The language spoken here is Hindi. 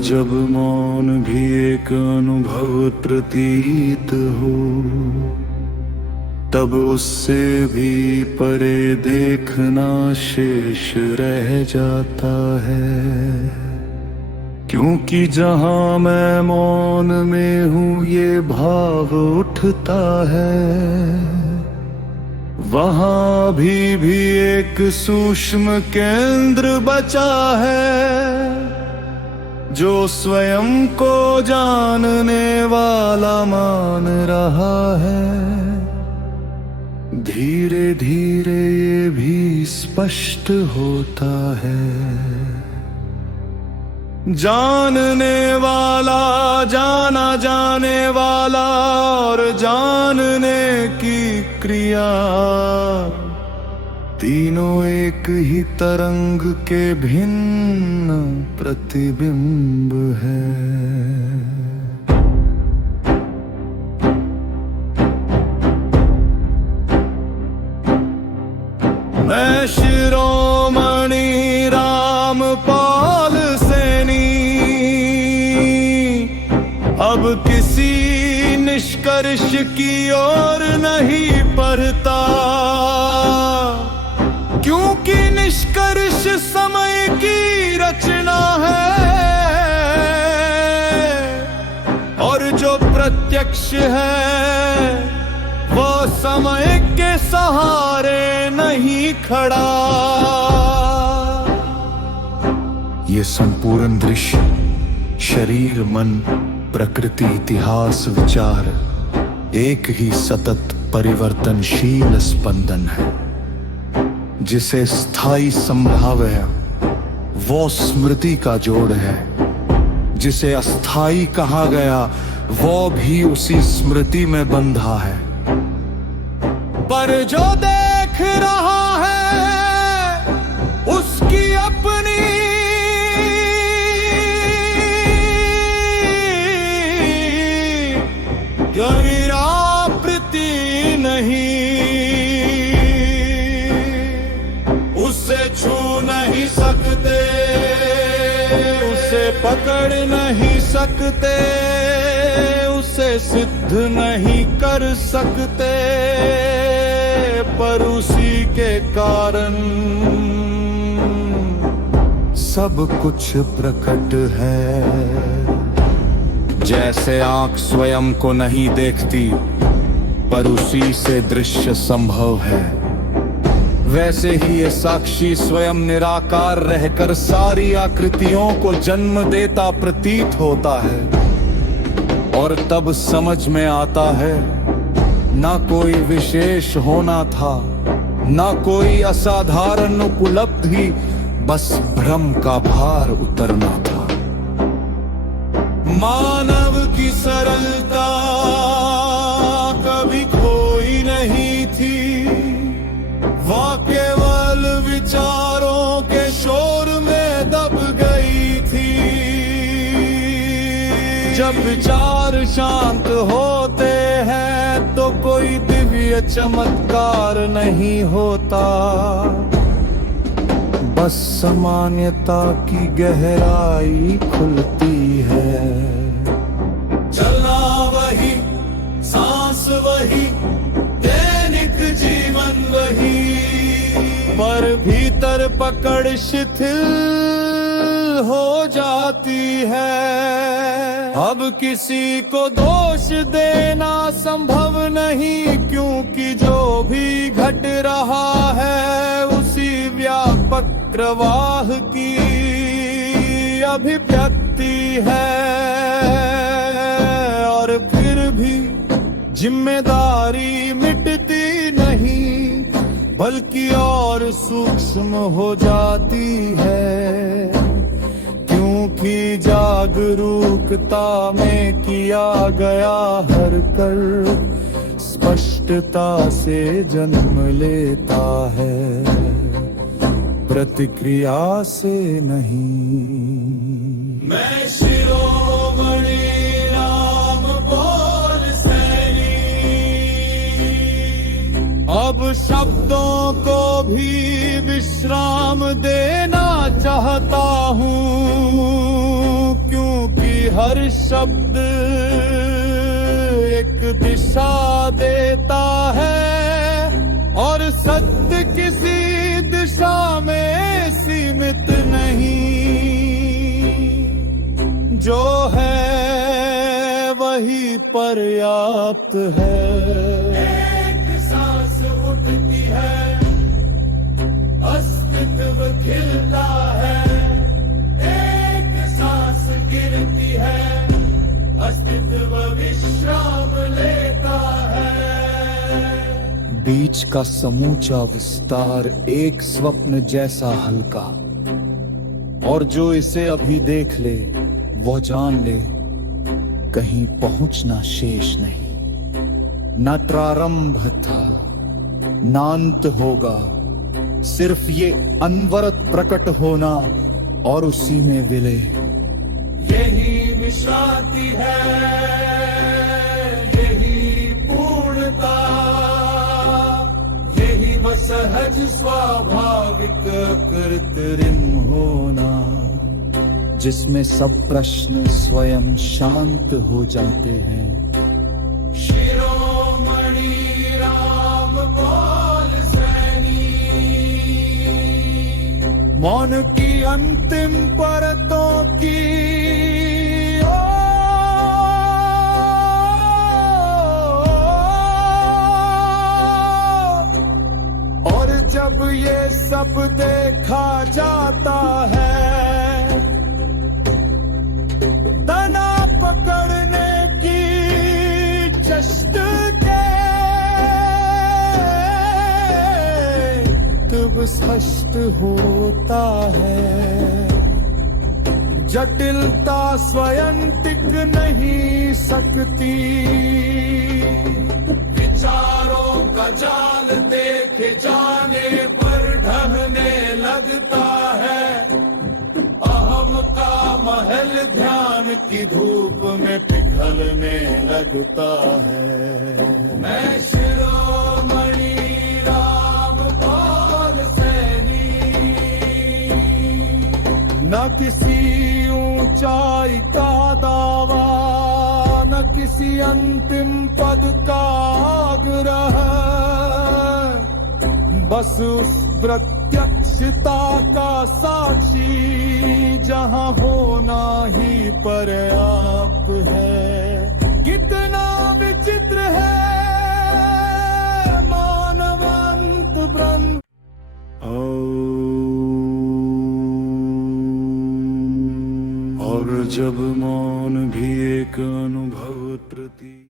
जब मौन भी एक अनुभव प्रतीत हो, तब उससे भी परे देखना शेष रह जाता है। क्योंकि जहां मैं मौन में हूं ये भाव उठता है, वहां भी एक सूक्ष्म केंद्र बचा है, जो स्वयं को जानने वाला मान रहा है। धीरे धीरे ये भी स्पष्ट होता है, जानने वाला, जाना जाने वाला और जानने की क्रिया, तीनों एक ही तरंग के भिन्न प्रतिबिंब है। मैं शिरोमणि रामपाल सैनी अब किसी निष्कर्ष की ओर नहीं पढ़ता, क्योंकि निष्कर्ष समय की रचना है और जो प्रत्यक्ष है वो समय के सहारे नहीं खड़ा। ये संपूर्ण दृश्य शरीर, मन, प्रकृति, इतिहास, विचार एक ही सतत परिवर्तनशील स्पंदन है, जिसे स्थायी संभाव्य वो स्मृति का जोड़ है, जिसे अस्थाई कहा गया वो भी उसी स्मृति में बंधा है। पर जो देख रहा है उसकी अपनी गहरापृति नहीं, उसे छू नहीं सकते, उसे पकड़ नहीं सकते, उसे सिद्ध नहीं कर सकते, पर उसी के कारण सब कुछ प्रकट है। जैसे आंख स्वयं को नहीं देखती पर उसी से दृश्य संभव है, वैसे ही ये साक्षी स्वयं निराकार रहकर सारी आकृतियों को जन्म देता प्रतीत होता है। और तब समझ में आता है ना कोई विशेष होना था, ना कोई असाधारण उपलब्धि, बस भ्रम का भार उतरना था। मानव की सरलता कभी खोई नहीं थी, वह केवल विचारों के शोर में दब गई थी। जब विचार शांत होते हैं तो कोई दिव्य चमत्कार नहीं होता, बस सामान्यता की गहराई खुलती है। चलना वही, सांस वही, दैनिक जीवन वही, पर भीतर पकड़ शिथिल हो जाती है। अब किसी को दोष देना संभव नहीं, क्योंकि जो भी घट रहा है उसी व्यापक प्रवाह की अभिव्यक्ति है। और फिर भी जिम्मेदारी मिटती नहीं, बल्कि और सूक्ष्म हो जाती है, क्योंकि जागरूकता में किया गया हर कर स्पष्टता से जन्म लेता है, प्रतिक्रिया से नहीं। मैं शिरोमणि रामपाल सैनी अब शब्दों को भी विश्राम देना चाहता हूँ, क्यों हर शब्द एक दिशा देता है और सत्य किसी दिशा में सीमित नहीं। जो है वही पर्याप्त है। एक सांस उठती है, अस्तित्व खिलता है। एक सांस गिरती है, अस्तित्व विश्राम लेता है। बीच का समूचा विस्तार एक स्वप्न जैसा हल्का, और जो इसे अभी देख ले वो जान ले कहीं पहुंचना शेष नहीं। न प्रारंभ था न अंत होगा, सिर्फ ये अनवरत प्रकट होना और उसी में विलय। यही विश्रांति है, यही पूर्णता, यही वह सहज स्वाभाविक कृत्रिम होना, जिसमें सब प्रश्न स्वयं शांत हो जाते हैं। शिरोमणि राम बोल सैनी, मौन की अंतिम परतों की और जब ये सब देखा जाता है, तना पकड़ने की जश्न के तब स्पष्ट होता है। जटिलता स्वयं टिक नहीं सकती, विचारों का जाल देखे जाने पर ढहने लगता है। अहम का महल ध्यान की धूप में पिघलने लगता है। मैं शिरोमणि राम बोल सैनी, न किसी ऊंचाई का दावा, न किसी अंतिम पद का आग्रह, बस उस प्रत्यक्षता का साक्षी जहां होना ही पर्याप्त है। कितना विचित्र है मानवंत ब्रह्म। और जब मौन भी एक अनुभव प्रति